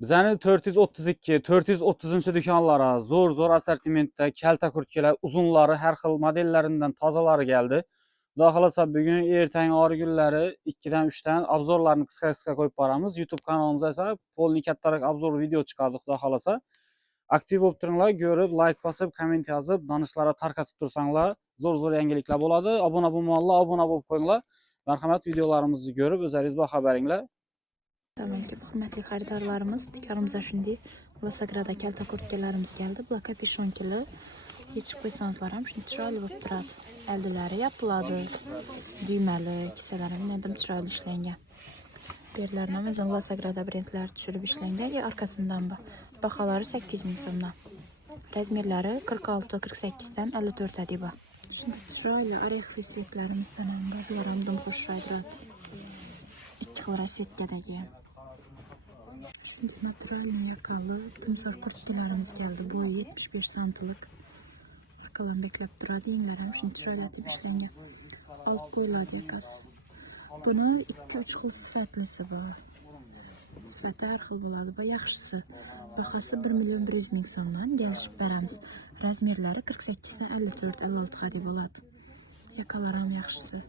Bizani 432, 430 dükanlara zor assortimentda kalta kurtkalar, uzunları, her xil modellaridan tozalari geldi. Xudo xolasa bugun ertaga ori kunlari 2dan 3dan obzorlarni qisqa qo'yib boramiz. YouTube kanalimizda esa polni kattaroq obzor video chiqadi, xudo xolasa. Aktiv bo'lib turinglar, ko'rib, like bosib, komment yozib, donishlarga tarqatib tursanglar, zo'r yangiliklar bo'ladi. Obuna bo'lmaganlar obuna bo'lib qo'yinglar. Marhamat, videolarimizni ko'rib, o'zingiz xabaringlar. Assalomu hurmatli xaridorlarimiz, dukanimizda shunday Lasagrada kalta kurtkalarimiz keldi. Bular kapishonkilar. Yechib qo'ysangizlar ham shunday chiroyli bo'lib turadi. Oldilari yopiladi. Duymali, kisalari ham chiroyli ishlangan. Bu yerlarni Amazon Lasagrada brendlari tushirib ishlangan. Arkasidan baholari 8000 so'mdan. Razmerlari 46-48 dan 54 adiba. Shunday chiroyli orexli svetlarimizdan ham bor. Bular ham xo'shroq. Ikki xil rasvetkadagi. Shunday naturalniy yaqali timsoh kurtkalarimiz keldi. Bo'yi 75 santilik. Arqalan beklab turadi. Yenglari ham shunday chiroyli etib ishlangan. Olib qo'yiladi yakasi. Buni 2-3 xil sifatlisi bor. Sifati har xil bo'ladi. Bu yaxshisi. Bahosi 1.100.000 so'mdan kelishib beramiz. Razmerlari 48 dan 54-56 ga bo'ladi. Yakalar ham yaxshisi.